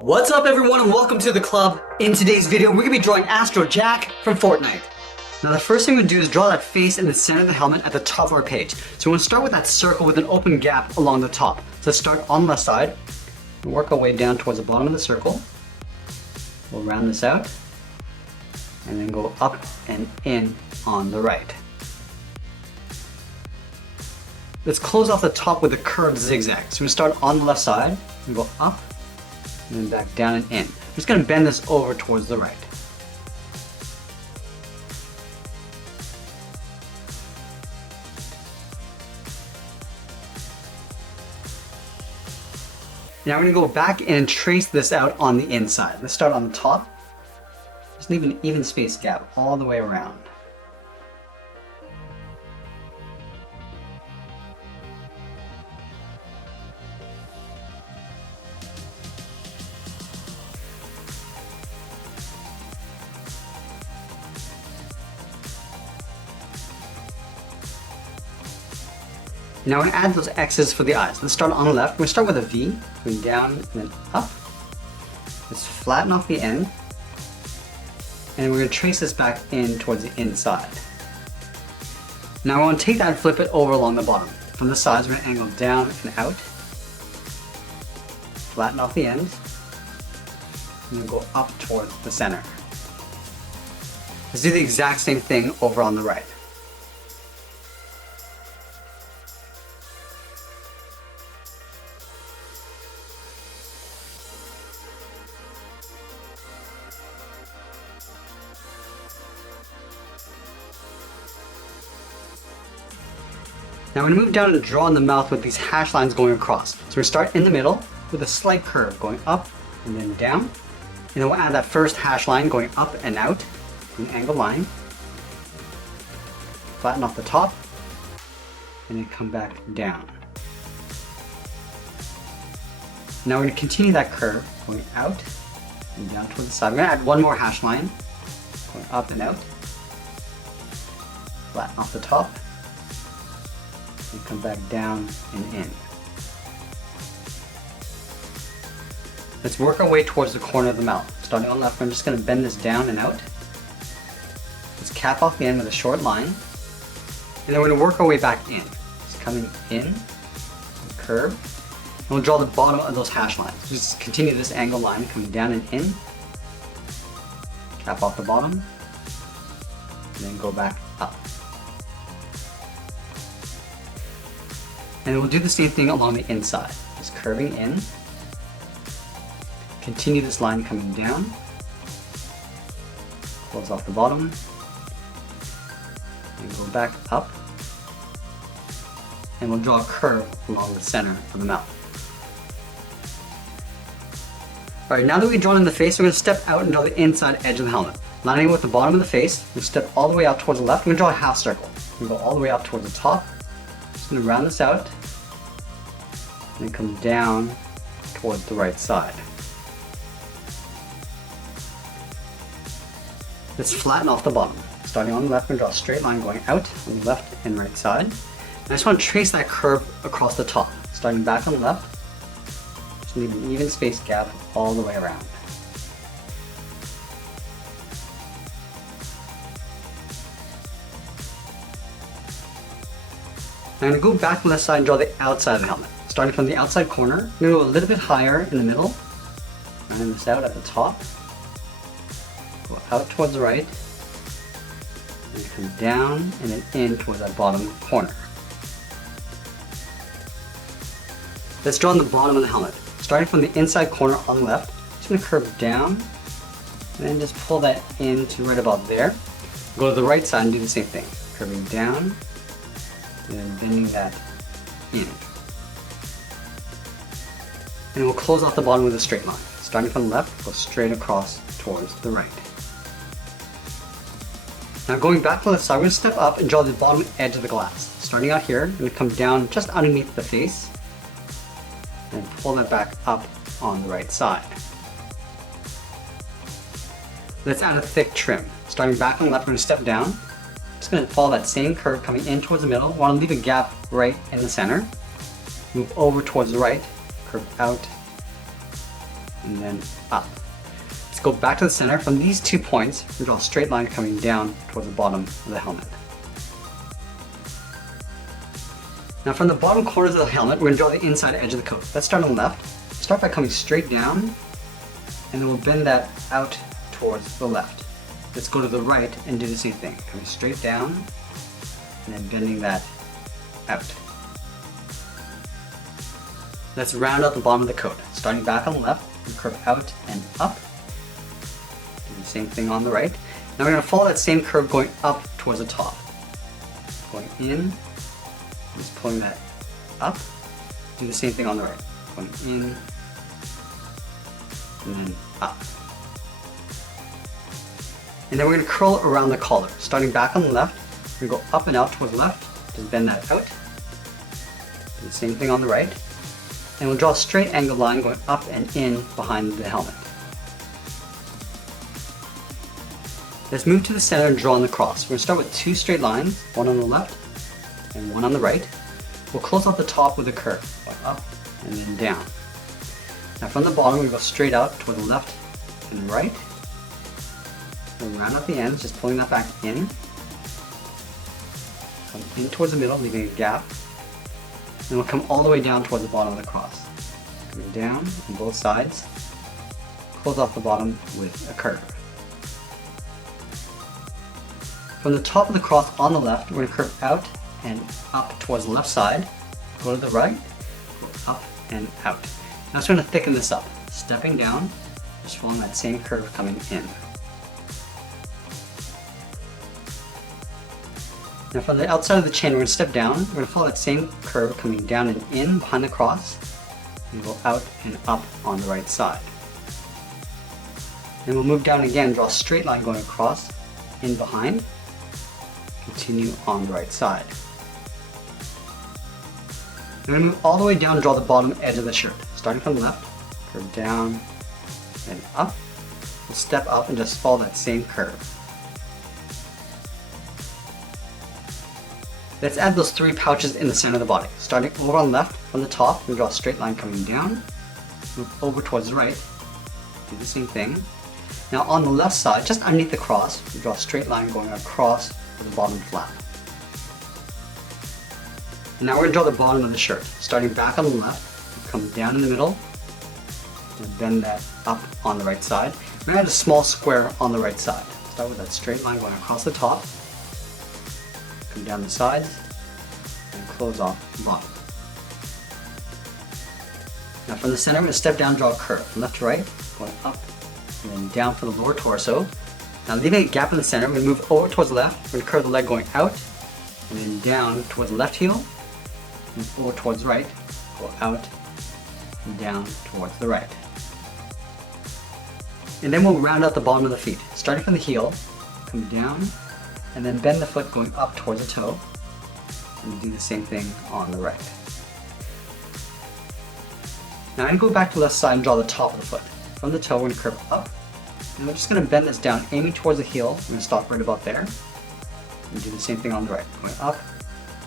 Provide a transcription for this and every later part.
What's up everyone and welcome to the club. In today's video, we're going to be drawing Astro Jack from Fortnite. Now the first thing we're going to do is draw that face in the center of the helmet at the top of our page. So we're going to start with that circle with an open gap along the top. So let's start on the left side and work our way down towards the bottom of the circle. We'll round this out and then go up and in on the right. Let's close off the top with a curved zigzag. So we're going to start on the left side and go up and then back down and in. I'm just going to bend this over towards the right. Now we're going to go back and trace this out on the inside. Let's start on the top. Just leave an even space gap all the way around. Now we're going to add those X's for the eyes. Let's start on the left. We're going to start with a V, going down and then up. Let's flatten off the end. And we're going to trace this back in towards the inside. Now I want to take that and flip it over along the bottom. From the sides, we're going to angle down and out. Flatten off the ends. And then go up towards the center. Let's do the exact same thing over on the right. Now we're going to move down and draw in the mouth with these hash lines going across. So we start in the middle with a slight curve going up and then down. And then we'll add that first hash line going up and out, an angled line. Flatten off the top and then come back down. Now we're going to continue that curve going out and down towards the side. We're going to add one more hash line going up and out. Flatten off the top. And come back down and in. Let's work our way towards the corner of the mouth. Starting on the left, I'm just going to bend this down and out. Let's cap off the end with a short line. And then we're going to work our way back in. Just coming in, curve. And we'll draw the bottom of those hash lines. Just continue this angle line coming down and in. Cap off the bottom. And then go back up. And then we'll do the same thing along the inside. Just curving in. Continue this line coming down. Close off the bottom. And go back up. And we'll draw a curve along the center of the mouth. Alright, now that we've drawn in the face, we're going to step out and draw the inside edge of the helmet. Lining with the bottom of the face, we'll step all the way out towards the left. We're going to draw a half circle. We'll go all the way up towards the top. Just going to round this out. And then come down towards the right side. Let's flatten off the bottom. Starting on the left, we're going to draw a straight line going out on the left and right side. And I just want to trace that curve across the top. Starting back on the left, just leave an even space gap all the way around. I'm going to go back to the left side and draw the outside of the helmet. Starting from the outside corner, I'm going to go a little bit higher in the middle. Round this out at the top. Go out towards the right. And come down and then in towards that bottom corner. Let's draw on the bottom of the helmet. Starting from the inside corner on the left, just going to curve down and then just pull that in to right about there. Go to the right side and do the same thing. Curving down and then bending that in. And we'll close off the bottom with a straight line. Starting from the left, go straight across towards the right. Now going back to the left side, we're going to step up and draw the bottom edge of the glass. Starting out here, I'm going to come down just underneath the face and pull that back up on the right side. Let's add a thick trim. Starting back on the left, we're going to step down. Just going to follow that same curve coming in towards the middle. Want to leave a gap right in the center. Move over towards the right, curve out, and then up. Let's go back to the center. From these 2 points, we draw a straight line coming down towards the bottom of the helmet. Now from the bottom corners of the helmet, we're going to draw the inside edge of the coat. Let's start on the left. Start by coming straight down, and then we'll bend that out towards the left. Let's go to the right and do the same thing. Coming straight down, and then bending that out. Let's round out the bottom of the coat. Starting back on the left, we curve out and up. Do the same thing on the right. Now we're going to follow that same curve going up towards the top. Going in, just pulling that up. Do the same thing on the right. Going in, and then up. And then we're going to curl around the collar. Starting back on the left, we're going to go up and out towards the left. Just bend that out. Do the same thing on the right. And we'll draw a straight angle line going up and in behind the helmet. Let's move to the center and draw on the cross. We're going to start with 2 straight lines, one on the left and one on the right. We'll close off the top with a curve, going up and then down. Now from the bottom, we go straight out toward the left and right. We'll round out the ends, just pulling that back in. Come in towards the middle, leaving a gap. And we'll come all the way down towards the bottom of the cross. Coming down on both sides. Close off the bottom with a curve. From the top of the cross on the left, we're going to curve out and up towards the left side. Go to the right, go up and out. Now it's going to thicken this up. Stepping down, just following that same curve coming in. Now from the outside of the chain, we're going to step down. We're going to follow that same curve coming down and in behind the cross, and go out and up on the right side. Then we'll move down again, draw a straight line going across, in behind, continue on the right side. We're going to move all the way down and draw the bottom edge of the shirt. Starting from the left, curve down and up. We'll step up and just follow that same curve. Let's add those 3 pouches in the center of the body. Starting over on the left, from the top, we draw a straight line coming down, move over towards the right, do the same thing. Now on the left side, just underneath the cross, we draw a straight line going across with the bottom flap. And now we're going to draw the bottom of the shirt. Starting back on the left, come down in the middle, and bend that up on the right side. We're going to add a small square on the right side. Start with that straight line going across the top, come down the sides, and close off the bottom. Now from the center, we're going to step down, draw a curve from left to right, going up and then down for the lower torso. Now leaving a gap in the center, we're going to move over towards the left. We're going to curve the leg going out and then down towards the left heel, move over towards the right, go out and down towards the right. And then we'll round out the bottom of the feet. Starting from the heel, come down, and then bend the foot going up towards the toe, and do the same thing on the right. Now I'm going to go back to the left side and draw the top of the foot. From the toe, we're going to curve up, and we're just going to bend this down, aiming towards the heel. We're going to stop right about there, and do the same thing on the right, going up,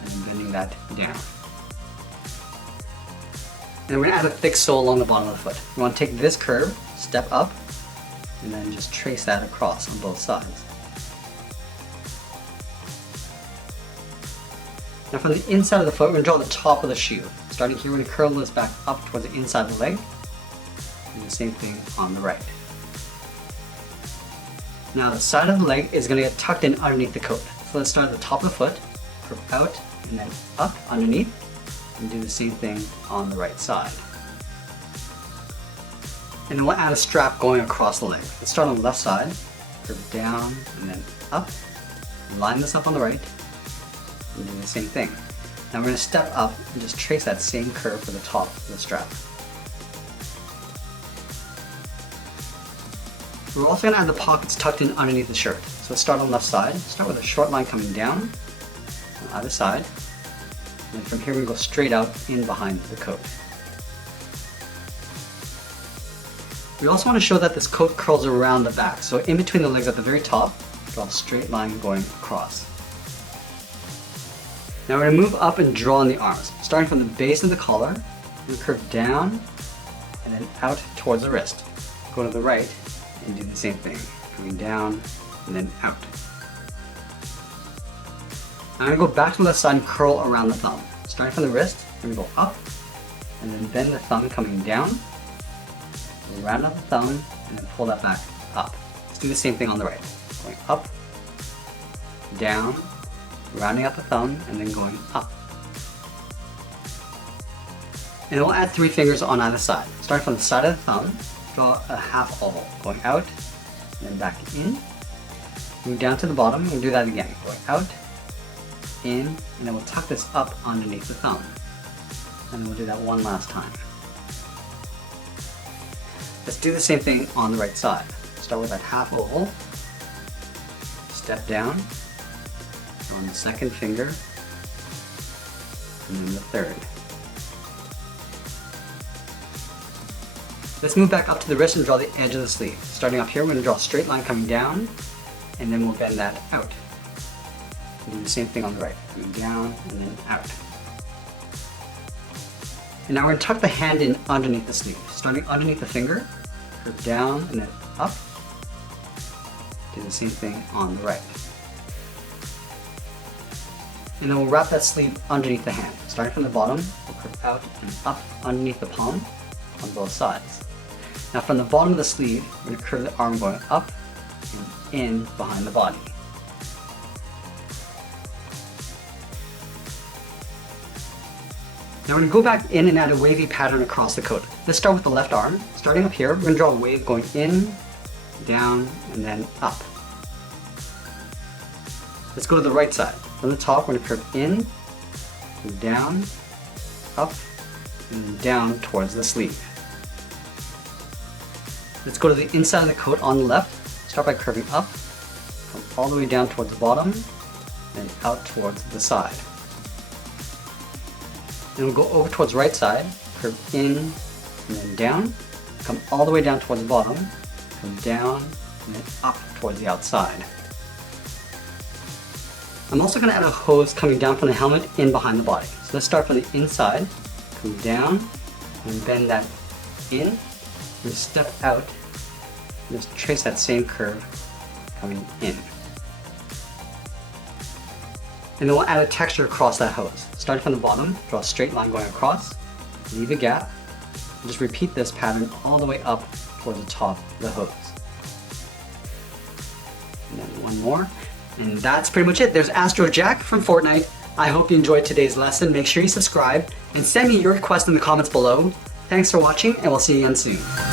and then bending that down. And we're going to add a thick sole along the bottom of the foot. We want to take this curve, step up, and then just trace that across on both sides. Now from the inside of the foot, we're going to draw the top of the shoe. Starting here, we're going to curl this back up towards the inside of the leg. And the same thing on the right. Now the side of the leg is going to get tucked in underneath the coat. So let's start at the top of the foot, curve out, and then up underneath, and do the same thing on the right side. And then we'll add a strap going across the leg. Let's start on the left side, curve down, and then up, line this up on the right, and do the same thing. Now we're going to step up and just trace that same curve for the top of the strap. We're also going to add the pockets tucked in underneath the shirt. So let's start on the left side. Start with a short line coming down on either side. And then from here we go straight out in behind the coat. We also want to show that this coat curls around the back. So in between the legs at the very top, draw a straight line going across. Now we're going to move up and draw on the arms. Starting from the base of the collar, we curve down and then out towards the wrist. go to the right and do the same thing, coming down and then out. I'm going to go back to the side and curl around the thumb. Starting from the wrist, I'm going to go up and then bend the thumb coming down, round out the thumb, and then pull that back up. Let's do the same thing on the right. Going up, down, rounding out the thumb, and then going up. And we'll add 3 fingers on either side. Starting from the side of the thumb, draw a half oval, going out, and then back in. Move down to the bottom, and do that again. Going out, in, and then we'll tuck this up underneath the thumb. And then we'll do that one last time. Let's do the same thing on the right side. Start with that half oval, step down, on the second finger, and then the third. Let's move back up to the wrist and draw the edge of the sleeve. Starting up here, we're going to draw a straight line coming down, and then we'll bend that out. And do the same thing on the right, coming down and then out. And now we're going to tuck the hand in underneath the sleeve. Starting underneath the finger, curve down and then up. Do the same thing on the right. And then we'll wrap that sleeve underneath the hand. Starting from the bottom, we'll curve out and up underneath the palm on both sides. Now from the bottom of the sleeve, we're going to curve the arm going up and in behind the body. Now we're going to go back in and add a wavy pattern across the coat. Let's start with the left arm. Starting up here, we're going to draw a wave going in, down, and then up. Let's go to the right side. From the top, we're going to curve in, down, up, and down towards the sleeve. Let's go to the inside of the coat on the left. Start by curving up, come all the way down towards the bottom, and out towards the side. Then we'll go over towards the right side, curve in, and then down, come all the way down towards the bottom, come down, and then up towards the outside. I'm also going to add a hose coming down from the helmet in behind the body. So let's start from the inside, come down, and bend that in, and step out, and just trace that same curve coming in. And then we'll add a texture across that hose. Starting from the bottom, draw a straight line going across, leave a gap, and just repeat this pattern all the way up towards the top of the hose. And then one more. And that's pretty much it. There's Astro Jack from Fortnite. I hope you enjoyed today's lesson. Make sure you subscribe and send me your requests in the comments below. Thanks for watching, and we'll see you again soon.